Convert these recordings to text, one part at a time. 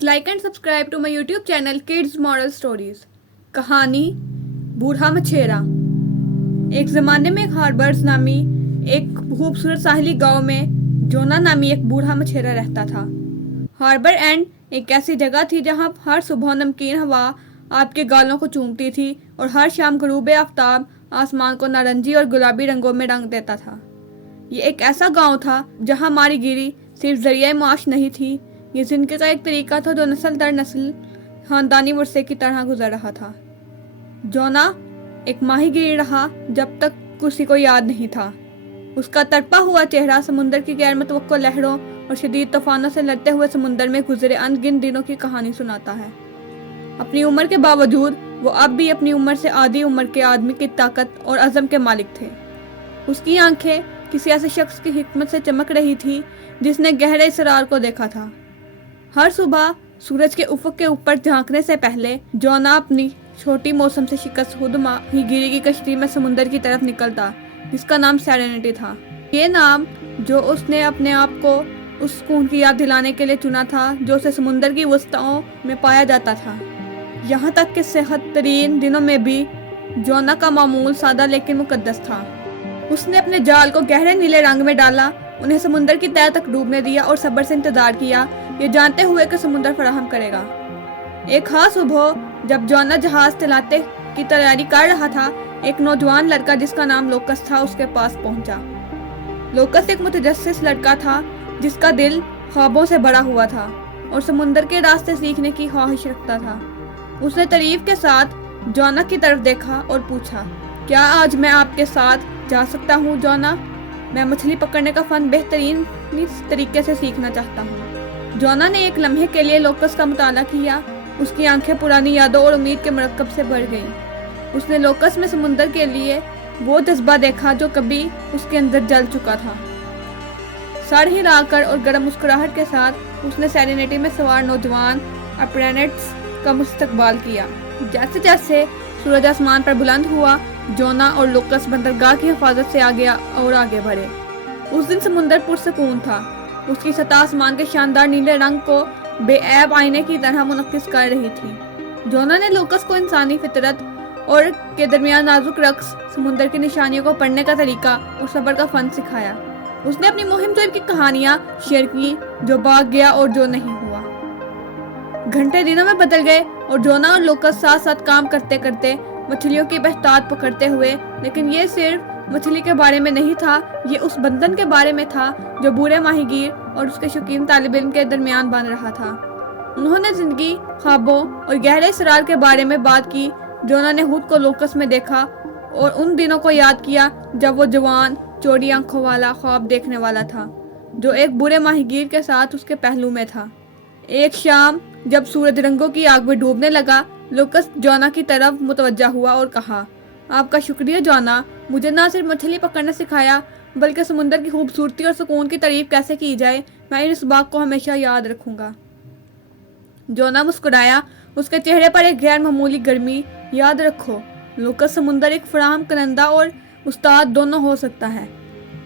Like and subscribe to my YouTube channel Kids Moral Stories. कहानी बूढ़ा मछेरा। एक ज़माने में एक हार्बर्स नामी एक खूबसूरत साहिली गांव में जोना नामी एक बूढ़ा मछेरा रहता था। हार्बर एंड एक ऐसी जगह थी जहां हर सुबह नमकीन हवा आपके गालों को चूमती थी और हर शाम गरूब आफ्ताब आसमान को नारंगी और गुलाबी रंगों में रंग देता था। ये एक ऐसा गांव था जहां मारीगिरी सिर्फ जरिया माश नहीं थी, ये जिंदगी का एक तरीका था जो नस्ल दर नस्ल खानदानी वर्से की तरह गुजर रहा था। जोना एक माहीगीर रहा जब तक किसी को याद नहीं था। उसका तड़पा हुआ चेहरा समुंदर की गैर मुतवक्को लहरों और शदीद तूफानों से लड़ते हुए समुंदर में गुजरे अनगिनत दिनों की कहानी सुनाता है। अपनी उम्र के बावजूद वो अब भी अपनी उम्र से आधी उम्र के आदमी की ताकत और अज़म के मालिक थे। उसकी आंखें किसी ऐसे शख्स की हिकमत से चमक रही थी जिसने गहरे इसरार को देखा था। हर सुबह सूरज के उफ़क़ के ऊपर झांकने से पहले जोना अपनी छोटी मौसम से शिकस्त खुद माहीगीरी की कश्ती में समुंदर की तरफ निकलता, जिसका नाम सेरेनिटी था। ये नाम जो उसने अपने आप को उस सुकून की याद दिलाने के लिए चुना था जो उसे समुंदर की वस्ताओं में पाया जाता था। यहाँ तक कि सेहत तरीन दिनों में भी जोना का मामूल सादा लेकिन मुकद्दस था। उसने अपने जाल को गहरे नीले रंग में डाला, उन्हें समुंदर की तह तक डूबने दिया और सब्र से इंतजार किया, ये जानते हुए कि समुंदर फराहम करेगा। एक खास सुबह जब जोना जहाज चलाते की तैयारी कर रहा था, एक नौजवान लड़का जिसका नाम लोकस था उसके पास पहुंचा। लोकस एक मुतजस्सिस लड़का था जिसका दिल ख्वाबों से भरा हुआ था और समुंदर के रास्ते सीखने की ख्वाहिश रखता था। उसने तारीफ के साथ जोना की तरफ देखा और पूछा, क्या आज मैं आपके साथ जा सकता हूँ जोना? मैं मछली पकड़ने का फन बेहतरीन तरीके से सीखना चाहता हूँ। जोना ने एक लम्हे के लिए लोकस का मुताला किया। उसकी आंखें पुरानी यादों और उम्मीद के मरकब से भर गईं। उसने लोकस में समुंदर के लिए वो जज्बा देखा जो कभी उसके अंदर जल चुका था। सर हिलाकर और गर्म मुस्कुराहट के साथ उसने सेरेनिटी में सवार नौजवान अप्रेंटिस का मुस्तकबाल किया। जैसे जैसे सूरज आसमान पर बुलंद हुआ, जोना और लोकस बंदरगाह की हिफाजत से आगे बढ़े। उस दिन समुंदर पुरसकून था। उसकी सतह आसमान के शानदार नीले रंग को बेऐब आईने की तरह मुनक्किस कर रही थी। जोना ने लोकस को इंसानी फितरत और के दरमियान नाजुक रक्स, समुंदर की निशानियों को पढ़ने का तरीका और सब्र का फन सिखाया। उसने अपनी मुहिम जोर की कहानियां शेयर की, जो भाग गया और जो नहीं हुआ। घंटे दिनों में बदल गए और जोना और लोकस साथ साथ काम करते करते मछलियों की बेहतात पकड़ते हुए। लेकिन ये सिर्फ मछली के बारे में नहीं था, ये उस बंधन के बारे में था जो बूढ़े माहीगीर और उसके शौकीन तालिब इल्म के दरमियान बन रहा था। उन्होंने जिंदगी, ख्वाबों और गहरे इसरार के बारे में बात की। जोना ने खुद को लोकस में देखा और उन दिनों को याद किया जब वो जवान, चौड़ी आंखों वाला ख्वाब देखने वाला था जो एक बूढ़े माहीगीर के साथ उसके पहलू में था। एक शाम जब सूरज रंगों की आग में डूबने लगा, लोकस जोना की तरफ मुतवज्जा हुआ और कहा, आपका शुक्रिया जोना, मुझे ना सिर्फ मछली पकड़ना सिखाया बल्कि समुंदर की खूबसूरती और सुकून की तारीफ कैसे की जाए, मैं इस बात को हमेशा याद रखूंगा। जोना मुस्कुराया, उसके चेहरे पर एक गैर मामूली गर्मी। याद रखो लोकस, समुंदर एक फराहम करंदा और उस्ताद दोनों हो सकता है।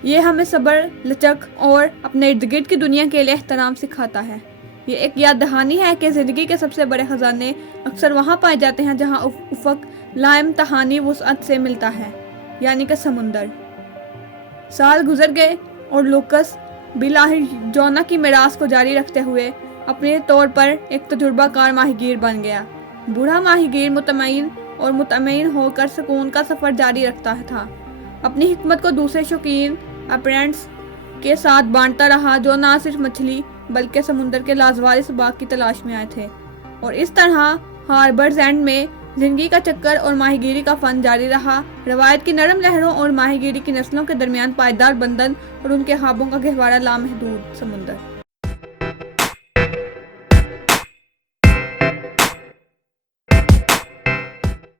ये हमें सब्र, लचक और अपने इर्द गिर्द की दुनिया के लिए एहतराम सिखाता है। ये एक याद दहानी है कि ज़िंदगी के सबसे बड़े खजाने अक्सर वहाँ पाए जाते हैं जहाँ उफ़क़ लाइम्तहानी वुसअत से मिलता है, यानी कि समुंदर। साल गुजर गए और लोकस बिलाहिर जोना की मिरास को जारी रखते हुए अपने तौर पर एक तजुर्बाकार माहीगीर बन गया। बूढ़ा माहीगीर मुतमईन होकर सुकून का सफ़र जारी रखता था। अपनी हिकमत को दूसरे शौकीन अप्रेंटिस के साथ बांटता रहा जो ना सिर्फ मछली बल्कि समुंदर के लाजवारिस बाग की तलाश में आए थे। और इस तरह हार्बर्स एंड में जिंदगी का चक्कर और माहीगीरी का फन जारी रहा। रवायत की नरम लहरों और माहीगीरी की नस्लों के दरमियान पायदार बंधन और उनके ख्वाबों का गहवारा लामहदूद समुंदर।